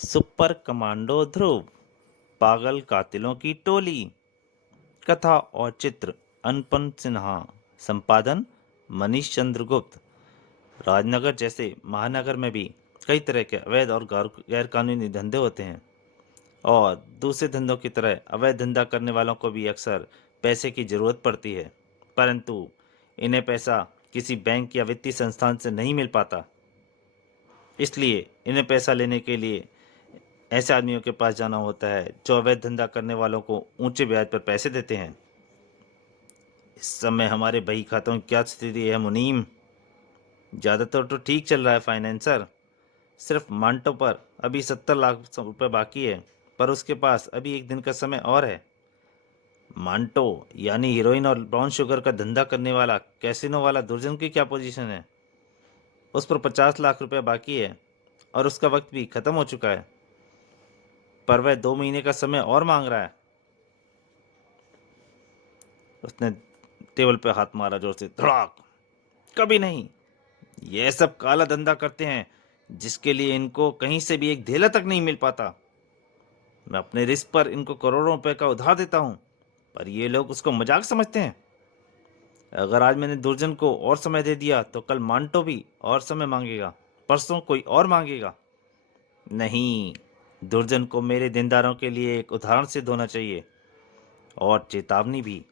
Super commando ध्रुव, पागल कातिलों की टोली। कथा और चित्र अनपन सिन्हा। संपादन मनीष चंद्र गुप्त। राजनगर जैसे महानगर में भी कई तरह के अवैध और गैर कानूनी धंधे होते हैं और दूसरे धंधों की तरह अवैध धंधा करने वालों को भी अक्सर पैसे की जरूरत पड़ती है, परंतु इन्हें पैसा किसी बैंक या वित्तीय संस्थान से नहीं मिल पाता। इसलिए इन्हें पैसा लेने के लिए ऐसे आदमियों के पास जाना होता है जो अवैध धंधा करने वालों को ऊंचे ब्याज पर पैसे देते हैं। इस समय हमारे बही खातों की क्या स्थिति है मुनीम? ज़्यादातर तो ठीक चल रहा है फाइनेंसर। सिर्फ मांटो पर अभी 70 लाख रुपए बाकी है, पर उसके पास अभी एक दिन का समय और है। मांटो यानी हीरोइन और ब्राउन शुगर का धंधा करने वाला कैसीनो वाला दुर्जन की क्या पोजीशन है? उस पर 50 लाख रुपए बाकी है और उसका वक्त भी खत्म हो चुका है, पर वह 2 महीने का समय और मांग रहा है। उसने टेबल पे हाथ मारा जोर से, धड़ाक। कभी नहीं। ये सब काला धंधा करते हैं जिसके लिए इनको कहीं से भी एक धेला तक नहीं मिल पाता। मैं अपने रिस्क पर इनको करोड़ों रुपए का उधार देता हूँ, पर ये लोग उसको मजाक समझते हैं। अगर आज मैंने दुर्जन को और समय दे दिया तो कल मांटो भी और समय मांगेगा, परसों कोई और मांगेगा। नहीं, दुर्जन को मेरे देनदारों के लिए एक उदाहरण सिद्ध होना चाहिए, और चेतावनी भी।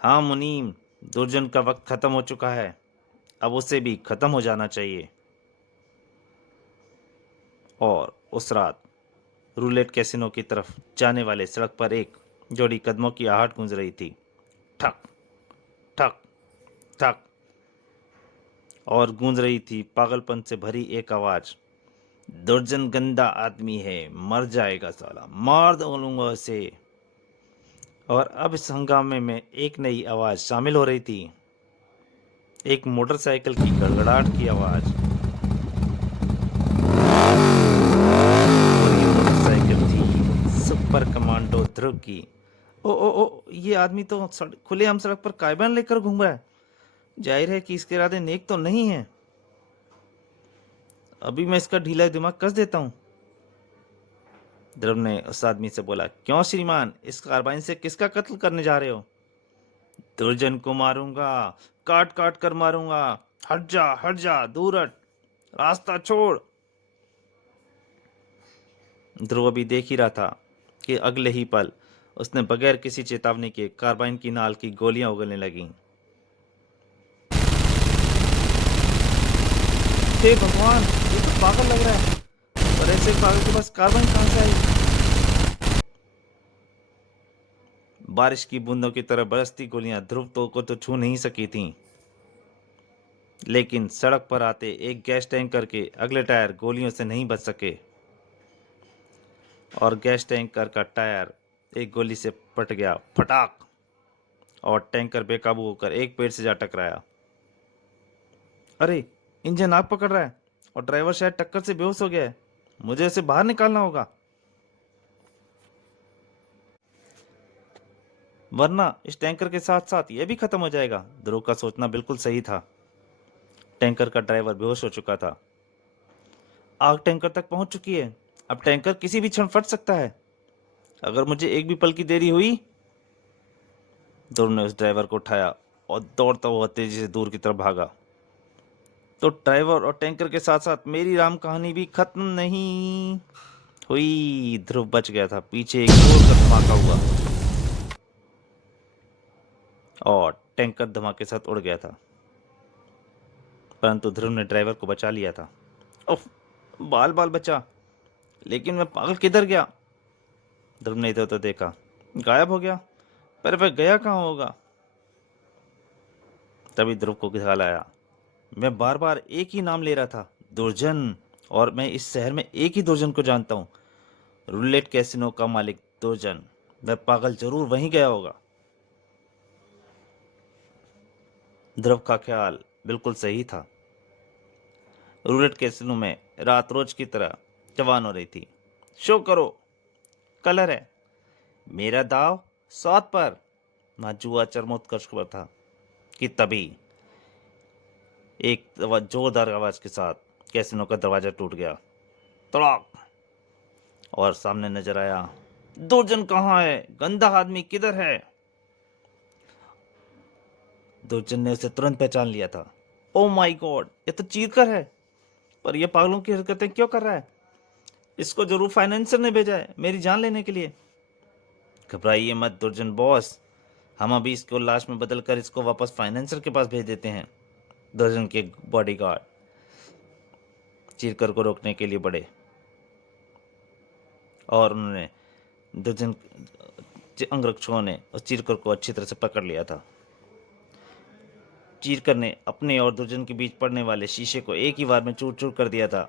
हाँ मुनीम, दुर्जन का वक्त खत्म हो चुका है, अब उसे भी खत्म हो जाना चाहिए। और उस रात रूलेट कैसीनो की तरफ जाने वाले सड़क पर एक जोड़ी कदमों की आहट गूंज रही थी। ठक ठक ठक। और गूंज रही थी पागलपन से भरी एक आवाज। दुर्जन गंदा आदमी है, मर जाएगा साला, मार दूंगा उसे। और अब इस हंगामे में एक नई आवाज शामिल हो रही थी, एक मोटरसाइकिल की गड़गड़ाहट की आवाज। और ये मोटरसाइकिल थी सुपर कमांडो ध्रुव की। ओ, ये आदमी तो खुलेआम सड़क पर कायबान लेकर घूम रहा है। जाहिर है कि इसके इरादे नेक तो नहीं है। अभी मैं इसका ढीला दिमाग कस देता हूँ। ध्रुव ने उस आदमी से बोला, क्यों श्रीमान, इस कार्बाइन से किसका कत्ल करने जा रहे हो? दुर्जन को मारूंगा, काट काट कर मारूंगा। हट जा, दूर हट, रास्ता छोड़। ध्रुव भी देख ही रहा था कि अगले ही पल उसने बगैर किसी चेतावनी के कार्बाइन की नाल की गोलियां उगलने लगीं। हे भगवान, ये तो पागल लग रहा है। पर ऐसे पागल के पास कार्बाइन कहां से आई? बारिश की बूंदों की तरह बरसती गोलियां ध्रुव को तो छू नहीं सकी थीं, लेकिन सड़क पर आते एक गैस टैंकर के अगले टायर गोलियों से नहीं बच सके, और गैस टैंकर का टायर एक गोली से फट गया, फटाक। और टैंकर बेकाबू होकर एक पेड़ से जा टकराया। अरे, इंजन आग पकड़ रहा है और ड्राइवर शायद टक्कर से बेहोश हो गया है। मुझे इसे बाहर निकालना होगा, वरना इस टैंकर के साथ साथ यह भी खत्म हो जाएगा। ध्रुव का सोचना बिल्कुल सही था। टैंकर का ड्राइवर बेहोश हो चुका था। आग टैंकर तक पहुंच चुकी है। अब टैंकर किसी भी क्षण फट सकता है। अगर मुझे एक भी पल की देरी हुई। ध्रुव ने उस ड्राइवर को उठाया और दौड़ता हुआ तेजी से दूर की तरफ भागा। तो ड्राइवर और टैंकर के साथ साथ मेरी राम कहानी भी खत्म नहीं हुई। ध्रुव बच गया था। पीछे एक जोर का धमाका हुआ और टैंकर धमाके के साथ उड़ गया था, परंतु ध्रुव ने ड्राइवर को बचा लिया था। उफ, बाल बाल बचा, लेकिन मैं पागल किधर गया? ध्रुव ने इधर उधर देखा, गायब हो गया। पर वह गया कहाँ होगा? तभी ध्रुव को ख्याल आया, मैं बार बार एक ही नाम ले रहा था, दुर्जन। और मैं इस शहर में एक ही दुर्जन को जानता हूँ, रूलेट कैसीनो का मालिक दुर्जन। वह पागल जरूर वहीं गया होगा। ध्रुव का ख्याल बिल्कुल सही था। रूलेट कैसीनो में रात रोज की तरह जवान हो रही थी। शो करो, कलर है, मेरा दाव 7 पर। वहाँ जुआ चरमोत्कर्ष पर था कि तभी एक जोरदार आवाज के साथ कैसीनो का दरवाजा टूट गया। तड़ाक। और सामने नजर आया, दुर्जन कहाँ है, गंदा आदमी किधर है। दुर्जन ने उसे तुरंत पहचान लिया था। ओ माय गॉड, ये तो चीरकर है। पर यह पागलों की हरकतें क्यों कर रहा है? इसको जरूर फाइनेंसर ने भेजा है मेरी जान लेने के लिए। घबराइए मत दुर्जन बॉस, हम अभी इसको लाश में बदल कर इसको वापस फाइनेंसर के पास भेज देते हैं। दुर्जन के बॉडीगार्ड चीरकर को रोकने के लिए बढ़े और उन्होंने दुर्जन अंगरक्षकों ने उस चीरकर को अच्छी तरह से पकड़ लिया था। चीरकर ने अपने और दुर्जन के बीच पड़ने वाले शीशे को एक ही बार में चूर चूर कर दिया था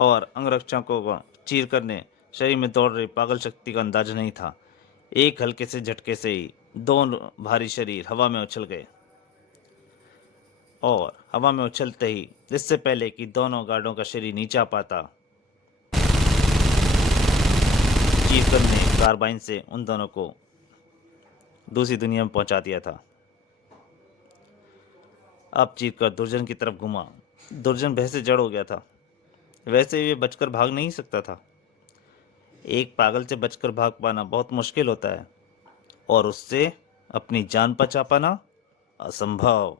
और अंगरक्षकों को चीरकर ने शरीर में दौड़ रही पागल शक्ति का अंदाजा नहीं था। एक हल्के से झटके से ही दोनों भारी शरीर हवा में उछल गए और हवा में उछलते ही इससे पहले कि दोनों गार्डों का शरीर नीचे आ पाता, चीरकर ने कार्बाइन से उन दोनों को दूसरी दुनिया में पहुंचा दिया था। अब चीरकर दुर्जन की तरफ घुमा। दुर्जन भय से जड़ हो गया था। वैसे वे बचकर भाग नहीं सकता था। एक पागल से बचकर भाग पाना बहुत मुश्किल होता है और उससे अपनी जान बचा पाना असंभव।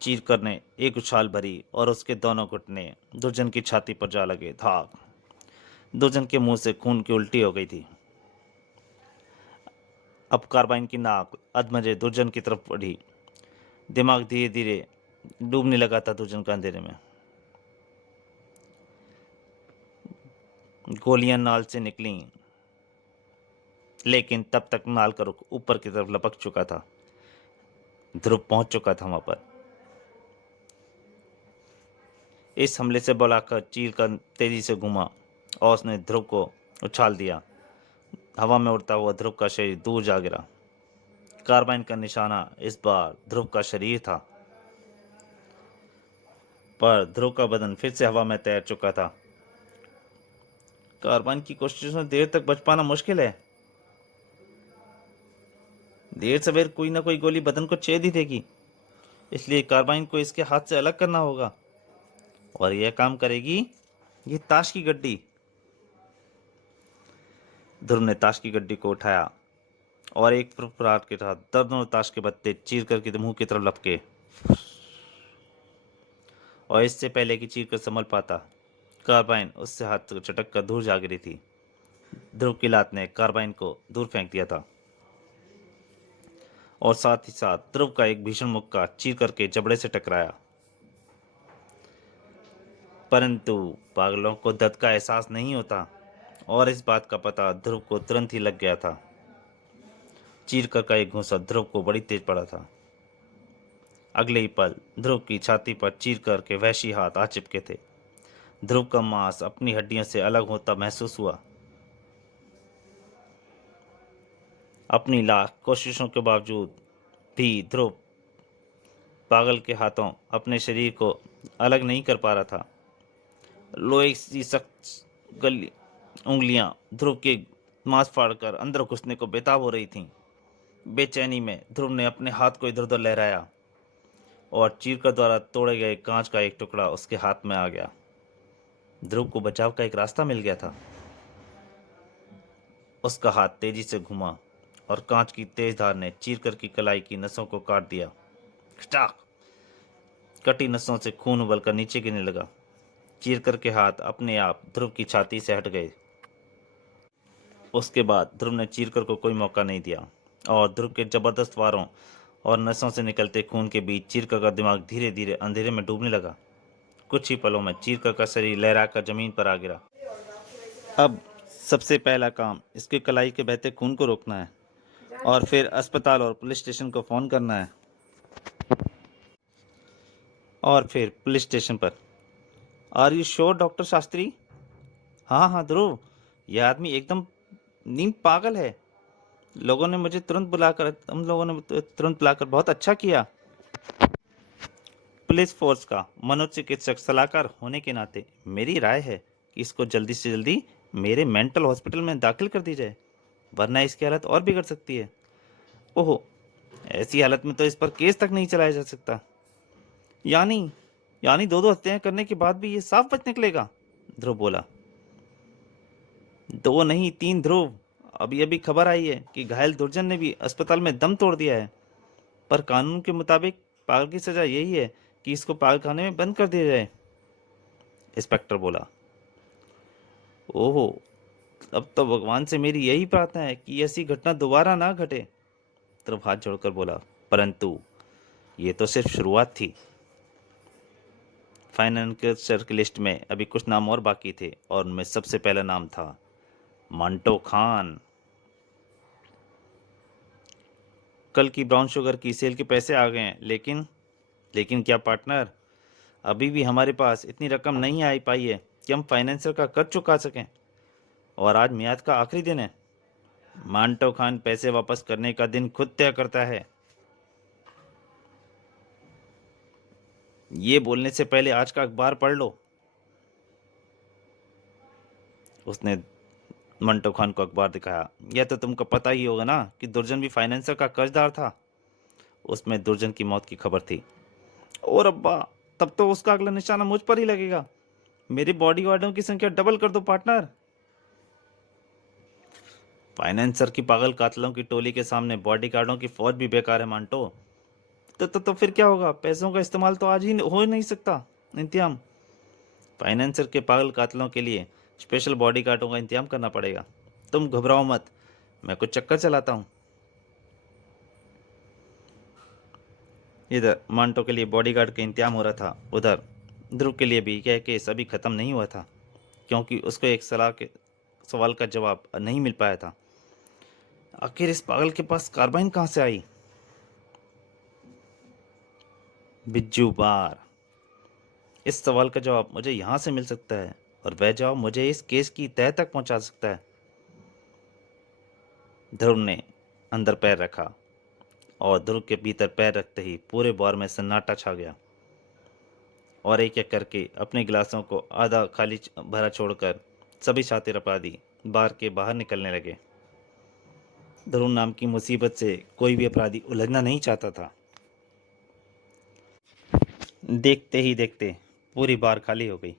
चीरकर ने एक उछाल भरी और उसके दोनों घुटने दुर्जन की छाती पर जा लगे। धाक। दुर्जन के मुंह से खून की उल्टी हो गई थी। अब कार्बाइन की नाक अधमरे दुर्जन की तरफ बढ़ी। दिमाग धीरे धीरे डूबने लगा था दुर्जन का अंधेरे में। गोलियां नाल से निकली, लेकिन तब तक नाल का रुख ऊपर की तरफ लपक चुका था। ध्रुव पहुंच चुका था वहां पर। इस हमले से बुलाकर चील कर तेजी से घुमा और उसने ध्रुव को उछाल दिया। हवा में उड़ता हुआ ध्रुव का शरीर दूर जा गिरा। कार्बाइन का निशाना इस बार ध्रुव का शरीर था, पर ध्रुव का बदन फिर से हवा में तैर चुका था। कार्बाइन की कोशिशों में देर तक बच पाना मुश्किल है। देर सवेर कोई ना कोई गोली बदन को छेद ही देगी, इसलिए कार्बाइन को इसके हाथ से अलग करना होगा और यह काम करेगी ये ताश की गड्डी। ध्रुव ने ताश की गड्डी को उठाया और एक फुरफुराहट के साथ दर्जनों ताश के पत्ते चीर करके मुंह की तरफ लपके और इससे पहले कि चीर कर संभल पाता, कार्बाइन उससे हाथ चटक कर दूर जा गिरी थी। ध्रुव की लात ने कार्बाइन को दूर फेंक दिया था और साथ ही साथ ध्रुव का एक भीषण मुक्का चीर करके जबड़े से टकराया। परंतु पागलों को दर्द का एहसास नहीं होता और इस बात का पता ध्रुव को तुरंत ही लग गया था। चीरकर का एक घूंसा ध्रुव को बड़ी तेज पड़ा था। अगले ही पल ध्रुव की छाती पर चीरकर के वहशी हाथ आ चिपके थे। ध्रुव का मांस अपनी हड्डियों से अलग होता महसूस हुआ। अपनी लाख कोशिशों के बावजूद भी ध्रुव पागल के हाथों अपने शरीर को अलग नहीं कर पा रहा था। लोहे सी सख्त गली उंगलियां ध्रुव के मांस फाड़कर अंदर घुसने को बेताब हो रही थीं। बेचैनी में ध्रुव ने अपने हाथ को इधर उधर लहराया और चीरकर द्वारा तोड़े गए कांच का एक टुकड़ा उसके हाथ में आ गया। ध्रुव को बचाव का एक रास्ता मिल गया था। उसका हाथ तेजी से घुमा और कांच की तेज धार ने चीरकर की कलाई की नसों को काट दिया। खटाक! कटी नसों से खून उबलकर नीचे गिरने लगा। चीरकर के हाथ अपने आप ध्रुव की छाती से हट गए। उसके बाद ध्रुव ने चीरकर को कोई मौका नहीं दिया और ध्रुव के जबरदस्त वारों और नसों से निकलते खून के बीच चीरकर का दिमाग धीरे धीरे अंधेरे में डूबने लगा। कुछ ही पलों में चीरकर का शरीर लहराकर जमीन पर आ गिरा। अब सबसे पहला काम इसके कलाई के बहते खून को रोकना है और फिर अस्पताल और पुलिस स्टेशन को फ़ोन करना है। और फिर पुलिस स्टेशन पर, are you sure doctor Shastri? हाँ हाँ ध्रुव, यह आदमी एकदम नीम पागल है। लोगों ने मुझे तुरंत बुलाकर हम लोगों ने तुरंत बुलाकर बहुत अच्छा किया। पुलिस फोर्स का मनोचिकित्सक सलाहकार होने के नाते मेरी राय है कि इसको जल्दी से जल्दी मेरे मेंटल हॉस्पिटल में दाखिल कर दी जाए, वरना इसकी हालत और बिगड़ सकती है। ओहो, ऐसी हालत में तो इस पर केस तक नहीं चलाया जा सकता। यानी यानी दो हत्याएं करने के बाद भी ये साफ बच निकलेगा? ध्रुव बोला। 2 नहीं 3 ध्रुव। अभी अभी खबर आई है कि घायल दुर्जन ने भी अस्पताल में दम तोड़ दिया है। पर कानून के मुताबिक पागल की सजा यही है कि इसको पागलखाने में बंद कर दिया जाए, इंस्पेक्टर बोला। ओहो, अब तो भगवान से मेरी यही प्रार्थना है कि ऐसी घटना दोबारा ना घटे, ध्रुव हाथ जोड़कर बोला। परंतु ये तो सिर्फ शुरुआत थी। फाइनेंसर की लिस्ट में अभी कुछ नाम और बाकी थे और उनमें सबसे पहला नाम था मंटो खान। कल की ब्राउन शुगर की सेल के पैसे आ गए हैं, लेकिन क्या पार्टनर, अभी भी हमारे पास इतनी रकम नहीं आ पाई है कि हम फाइनेंसर का कर्ज चुका सकें। और आज मियाद का आखिरी दिन है। मांटो खान पैसे वापस करने का दिन खुद तय करता है। ये बोलने से पहले आज का अखबार पढ़ लो। उसने मंटो खान को अखबार दिखाया। यह तो तुमको पता ही होगा ना कि दुर्जन भी फाइनेंसर का कर्जदार था। उसमें दुर्जन की मौत की खबर थी। और अब्बा, तब तो उसका अगला निशाना मुझ पर ही लगेगा। मेरे बॉडीगार्डों की संख्या डबल कर दो पार्टनर। फाइनेंसर की पागल कातलों की टोली के सामने बॉडीगार्डों की फौज भी बेकार है मांटो। तो फिर क्या होगा? पैसों का इस्तेमाल तो आज ही हो ही नहीं सकता। इंतजाम फाइनेंसर के पागल कातलों के लिए स्पेशल बॉडीगार्डों का इंतजाम करना पड़ेगा। तुम घबराओ मत, मैं कुछ चक्कर चलाता हूँ। इधर मांटो के लिए बॉडीगार्ड का इंतजाम हो रहा था, उधर ध्रुव के लिए भी यह केस अभी ख़त्म नहीं हुआ था, क्योंकि उसको एक सवाल का जवाब नहीं मिल पाया था। आखिर इस पागल के पास कार्बाइन कहाँ से आई? बिज्जू बार, इस सवाल का जवाब मुझे यहाँ से मिल सकता है और वह जवाब मुझे इस केस की तह तक पहुँचा सकता है। ध्रुव ने अंदर पैर रखा और ध्रुव के भीतर पैर रखते ही पूरे बार में सन्नाटा छा गया और एक एक करके अपने गिलासों को आधा खाली भरा छोड़कर सभी शातिर अपराधी बार के बाहर निकलने लगे। ध्रुव नाम की मुसीबत से कोई भी अपराधी उलझना नहीं चाहता था। देखते ही देखते पूरी बार खाली हो गई।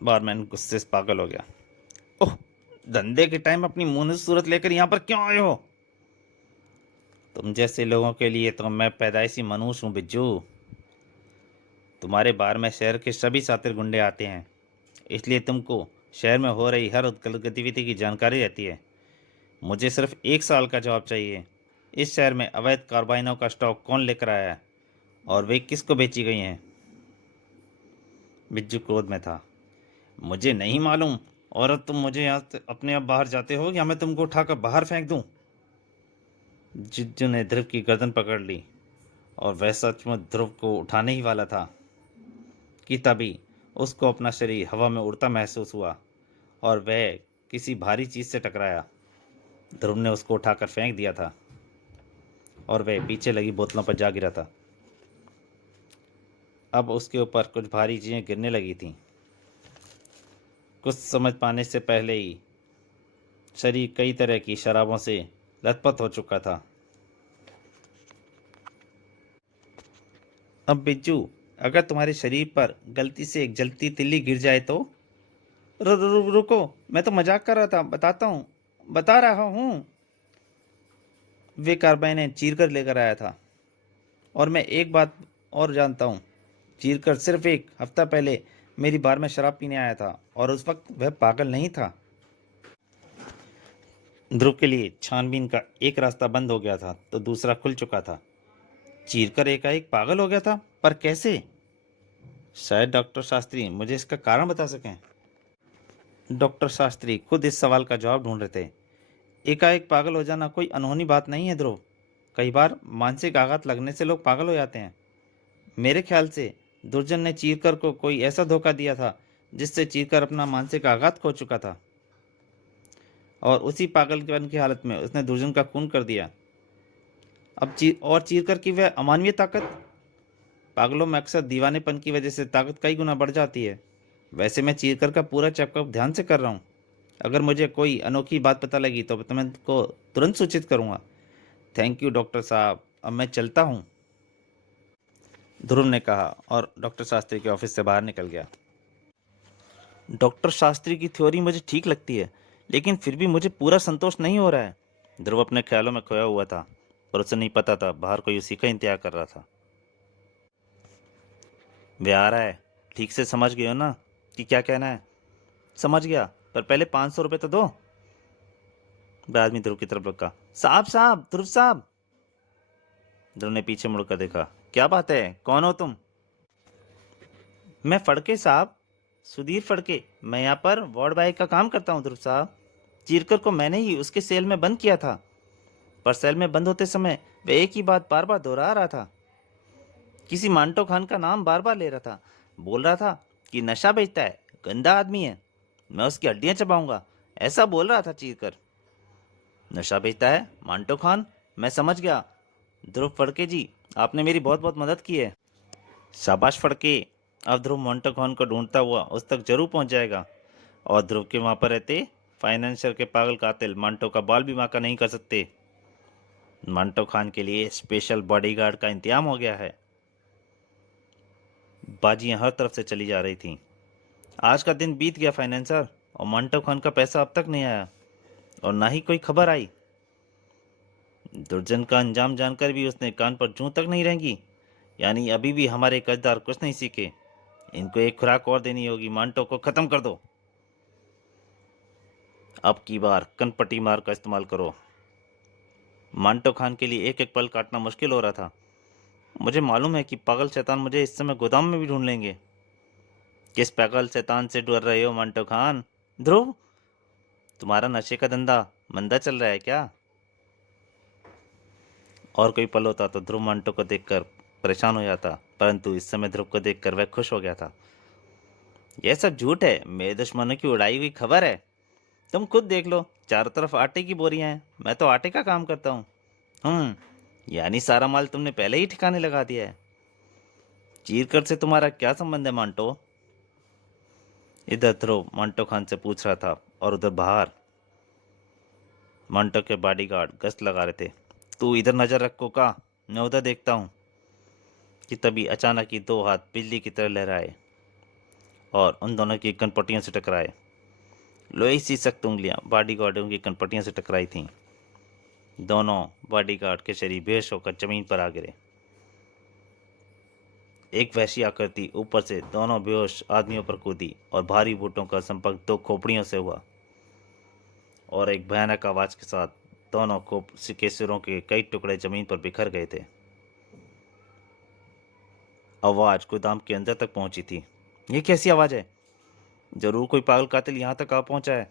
बारमैन गुस्से से पागल हो गया। ओह, धंधे के टाइम अपनी मुंह सूरत लेकर यहाँ पर क्यों आए हो? तुम जैसे लोगों के लिए तो मैं पैदाइशी मनुष्य हूँ बिज्जू। तुम्हारे बार में शहर के सभी शातिर गुंडे आते हैं, इसलिए तुमको शहर में हो रही हर उत्कल गतिविधि की जानकारी रहती है। मुझे सिर्फ 1 साल का जवाब चाहिए। इस शहर में अवैध कार्बाइनों का स्टॉक कौन लेकर आया है और वे किसको बेची गई हैं? बिज्जू क्रोध में था। मुझे नहीं मालूम। और अब तुम मुझे यहाँ से अपने आप बाहर जाते हो या मैं तुमको उठाकर बाहर फेंक दूं? जिज्जू ने ध्रुव की गर्दन पकड़ ली और वह सचमुच ध्रुव को उठाने ही वाला था कि तभी उसको अपना शरीर हवा में उड़ता महसूस हुआ और वह किसी भारी चीज़ से टकराया। ध्रुव ने उसको उठाकर फेंक दिया था और वह पीछे लगी बोतलों पर जा गिरा था। अब उसके ऊपर कुछ भारी चीज़ें गिरने लगी थीं। कुछ समझ पाने से पहले ही शरीर कई तरह की शराबों से लथपथ हो चुका था। अब बिज्जू, अगर तुम्हारे शरीर पर गलती से एक जलती तिल्ली गिर जाए तो? रुको, मैं तो मजाक कर रहा था, बता रहा हूँ। वे कार्बाइनें चीर कर लेकर आया था और मैं एक बात और जानता हूँ। चीर कर सिर्फ 1 हफ्ता पहले मेरी बार में शराब पीने आया था और उस वक्त वह पागल नहीं था। ध्रुव के लिए छानबीन का एक रास्ता बंद हो गया था तो दूसरा खुल चुका था। चीरकर एकाएक पागल हो गया था, पर कैसे? शायद डॉक्टर शास्त्री मुझे इसका कारण बता सकें। डॉक्टर शास्त्री खुद इस सवाल का जवाब ढूंढ रहे थे। एकाएक पागल हो जाना कोई अनहोनी बात नहीं है ध्रुव। कई बार मानसिक आघात लगने से लोग पागल हो जाते हैं। मेरे ख्याल से दुर्जन ने चीरकर को कोई ऐसा धोखा दिया था जिससे चीरकर अपना मानसिक आघात खो चुका था और उसी पागलपन की हालत में उसने दुर्जन का खून कर दिया। अब चीरकर की वह अमानवीय ताकत। पागलों में अक्सर दीवानेपन की वजह से ताकत कई गुना बढ़ जाती है। वैसे मैं चीरकर का पूरा चेकअप ध्यान से कर रहा हूँ। अगर मुझे कोई अनोखी बात पता लगी तो मैं तुमको तुरंत सूचित करूँगा। थैंक यू डॉक्टर साहब, अब मैं चलता हूँ, ध्रुव ने कहा और डॉक्टर शास्त्री के ऑफिस से बाहर निकल गया। डॉक्टर शास्त्री की थ्योरी मुझे ठीक लगती है, लेकिन फिर भी मुझे पूरा संतोष नहीं हो रहा है। ध्रुव अपने ख्यालों में खोया हुआ था, पर उसे नहीं पता था बाहर कोई उसी का इंतजार कर रहा था। वे आ रहा है, ठीक से समझ गए हो ना कि क्या कहना है? समझ गया, पर पहले 500 रुपये तो दो। वह आदमी ध्रुव की तरफ लुका। साहब साहब, ध्रुव साहब। ध्रुव ने पीछे मुड़कर देखा। क्या बात है, कौन हो तुम? मैं फड़के साहब, सुधीर फड़के। मैं यहाँ पर वार्ड बॉय का काम करता हूँ ध्रुव साहब। चीरकर को मैंने ही उसके सेल में बंद किया था, पर सेल में बंद होते समय वह एक ही बात बार बार दोहरा रहा था। किसी मांटो खान का नाम बार बार ले रहा था। बोल रहा था कि नशा बेचता है, गंदा आदमी है, मैं उसकी हड्डियां चबाऊंगा, ऐसा बोल रहा था चीरकर। नशा बेचता है मांटो खान, मैं समझ गया। ध्रुव फड़के जी, आपने मेरी बहुत बहुत मदद की है। शाबाश फड़के। अब ध्रुव मांटो खान को ढूंढता हुआ उस तक जरूर पहुंच जाएगा, और ध्रुव के वहां पर रहते फाइनेंशियर के पागल कातिल मांटो का बाल भी बांका नहीं कर सकते। मांटो खान के लिए स्पेशल बॉडीगार्ड का इंतजाम हो गया है। बाजियां हर तरफ से चली जा रही थीं। आज का दिन बीत गया फाइनेंसर, और मांटो खान का पैसा अब तक नहीं आया, और ना ही कोई खबर आई। दुर्जन का अंजाम जानकर भी उसने कान पर जूं तक नहीं रेंगी। यानी अभी भी हमारे कर्जदार कुछ नहीं सीखे। इनको एक खुराक और देनी होगी, मांटो को खत्म कर दो। अब की बार कनपटी मार का इस्तेमाल करो। मांटो खान के लिए एक एक पल काटना मुश्किल हो रहा था। मुझे मालूम है कि पागल शैतान मुझे इस समय गोदाम में भी ढूंढ लेंगे। किस पागल शैतान से डर रहे हो मांटो खान? ध्रुव, तुम्हारा नशे का धंधा मंदा चल रहा है क्या? और कोई पल होता तो ध्रुव मांटो को देखकर परेशान हो जाता, परंतु इस समय ध्रुव को देखकर वह खुश हो गया था। यह सब झूठ है, मेरे दुश्मनों की उड़ाई हुई खबर है। तुम खुद देख लो, चारों तरफ आटे की बोरियां हैं, मैं तो आटे का काम करता हूँ। यानी सारा माल तुमने पहले ही ठिकाने लगा दिया है। चीरकर से तुम्हारा क्या संबंध है मांटो? इधर ध्रुव मांटो खान से पूछ रहा था, और उधर बाहर मांटो के बॉडीगार्ड गश्त लगा रहे थे। तू इधर नजर रखो का, मैं उधर देखता हूँ। कि तभी अचानक ही दो हाथ बिजली की तरह लहराए और उन दोनों की कनपटियों से टकराए। लोहे सी सख्त उंगलियां बॉडीगार्डों की कनपटियों से टकराई थीं। दोनों बॉडीगार्ड के शरीर बेहोश होकर जमीन पर आ गिरे। एक वहशी आकृति ऊपर से दोनों बेहोश आदमियों पर कूदी, और भारी बूटों का संपर्क दो खोपड़ियों से हुआ, और एक भयानक आवाज के साथ दोनों के सिरों के कई टुकड़े जमीन पर बिखर गए थे। आवाज गोदाम के अंदर तक पहुंची थी। ये कैसी आवाज है? जरूर कोई पागल कातिल यहाँ तक आ पहुंचा है।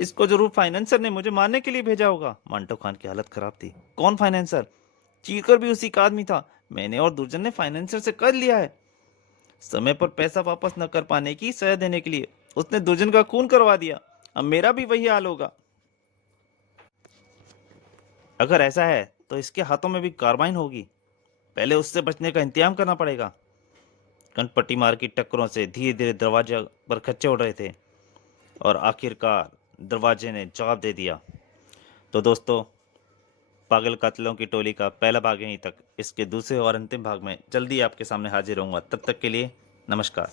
इसको जरूर फाइनेंसर ने मुझे मारने के लिए भेजा होगा। मांटो खान की हालत खराब थी। कौन फाइनेंसर? चीरकर भी उसी का आदमी था। मैंने और दुर्जन ने फाइनेंसर से कर लिया है। समय पर पैसा वापस न कर पाने की सजा देने के लिए उसने दुर्जन का खून करवा दिया। अब मेरा भी वही हाल होगा। अगर ऐसा है तो इसके हाथों में भी कार्बाइन होगी। पहले उससे बचने का इंतजाम करना पड़ेगा। कनपट्टी मार की टक्करों से धीरे धीरे दरवाजे पर खच्चे उड़ रहे थे, और आखिरकार दरवाजे ने जवाब दे दिया। तो दोस्तों, पागल कातिलों की टोली का पहला भाग यहीं तक। इसके दूसरे और अंतिम भाग में जल्दी आपके सामने हाजिर होऊंगा। तब तक के लिए नमस्कार।